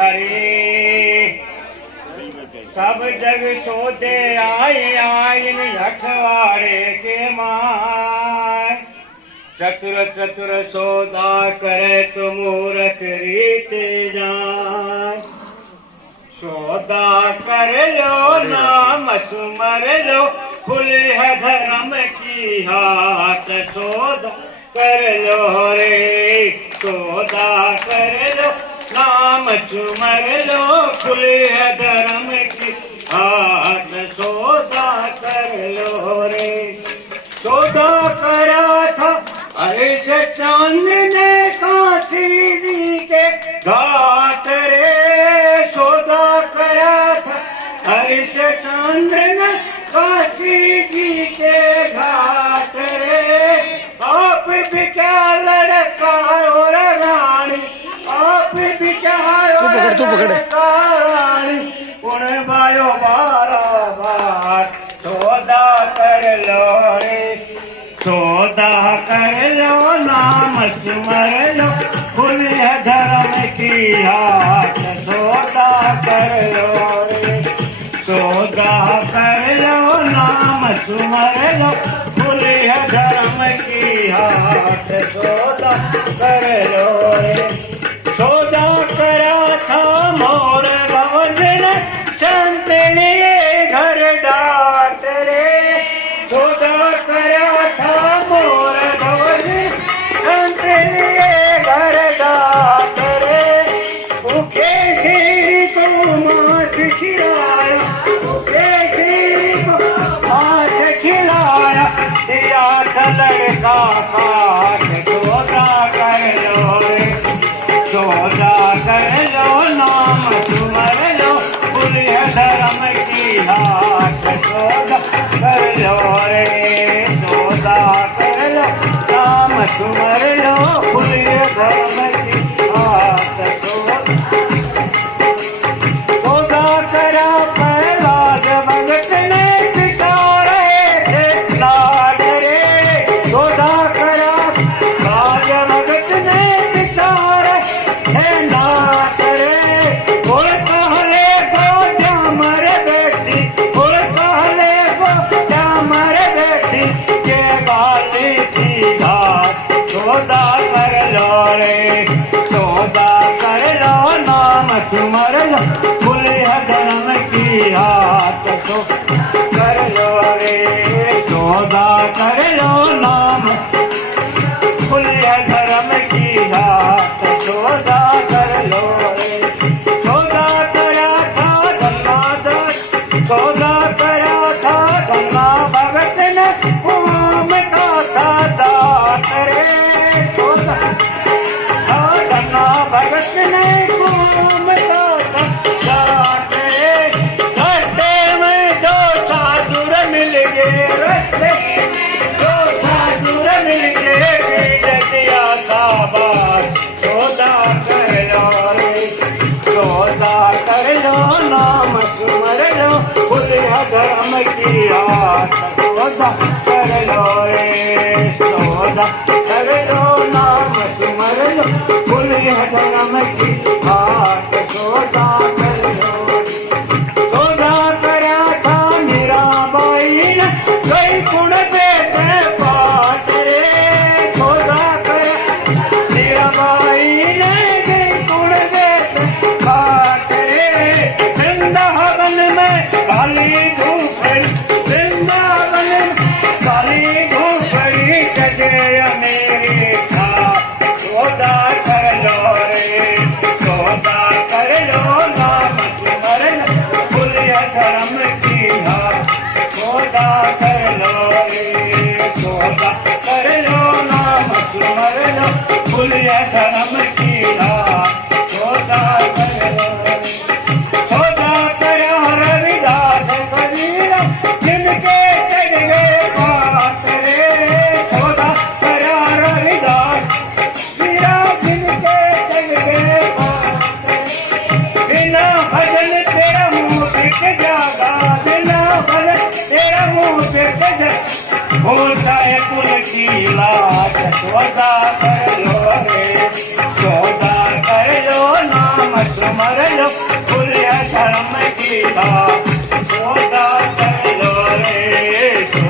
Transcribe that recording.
हरी सब जग सोते आए आइन अठवाड़े के माय चतुर चतुर सौदा करे तो मूर्ख रीत जाए सौदा कर लो नाम सुमर लो खुल है धर्म की हाथ सौदा कर लो रे सौदा कर लो नाम सुमर लो खुल है धर्म की हाथ सौदा कर लो रे सौदा करा था अरे चांद ने काशी जी के घाट रे सौदा करा था हरिश चंद्र ने काशी जी के घाट रे आप भी क्या लड़का और रानी आप भी क्या लड़का रानी उन बायो बारा बार सौदा कर लो रे सौदा कर लो नाम सुमर लो खुल धर्म की हाथ सौदा कर लो रे सौदा कर लो नाम सुमर लो खुल धर्म की हाथ सौदा कर लो रे सौदा करा था मोर भवन संत लिए घर डाट रे सौदा करा था मोर भवन संत लिए घर डाट रे भूखे सिर को मांस खिलाया भूखे सिर को मांस खिलाया दिया था लड़का काट सौदा कर लो रे सौदा कर लो नाम सुमर लो खुल धर्म की हाथ सौदा कर लो रे सौदा कर लो नाम सुमर लो खुल धर्म की हाथ सौदा करा प्रहलाद भगत ने पिता रहे थे लाड रे सौदा करा राज भगत ने पिता रहे नाट रे बोल कहले गो मर बेटी बोल कहले गो मर बेटी के गाली थी घाट सौदा कर लो रे सौदा कर लो नाम सुमर लो खुल धर्म की हाथ सो कर लो रे सौदा कर लो नाम खुल धर्म की हाथ सौदा कर लो रे सौदा करा था गंगाधर सौदा करा था गंगा भगत ने घूम का था दाट रे सौदा गंगा भगत ने घूम का था दाट रे रस्ते में जो साधुर मिल गए रस्ते जो साधुर मिल गए दिया था बात सौदा कर लो रे सौदा कर लो नाम सुमर लो खुल धर्म की हाथ सौदा कर लो रे सौदा कर लो नाम सुमर लो खुल धर्म की हाथ सौदा कर लो सौदा करा था मेरा बाई ने कई गुण देते पाठ रे सौदा करा मेरा बाई ने कई गुण देते पाठ रे वृंदावन में काली धूप वृंदावन में काली धूप जय मेरी था सौदा कर लो रे सौदा कर लो नाम सुमर लो खुल धर्म की हाथ सौदा कर लो रे सौदा कर लो नाम सुमर लो खुल धर्म की हाथ सौदा कर लो रे सौदा करा रविदास कबीरा जिनके चढ़ गए बात रे सौदा करा रविदास वीरा जिनके चढ़ गए बात बिना भजन तेरा मुंह देख जागा बिना भजन तेरा मुंह देख जा होता है कुल की लाज सौदा कर लो रे सौदा कर लो नाम मत मरलो पुण्य धर्म कीता सौदा कर लो रे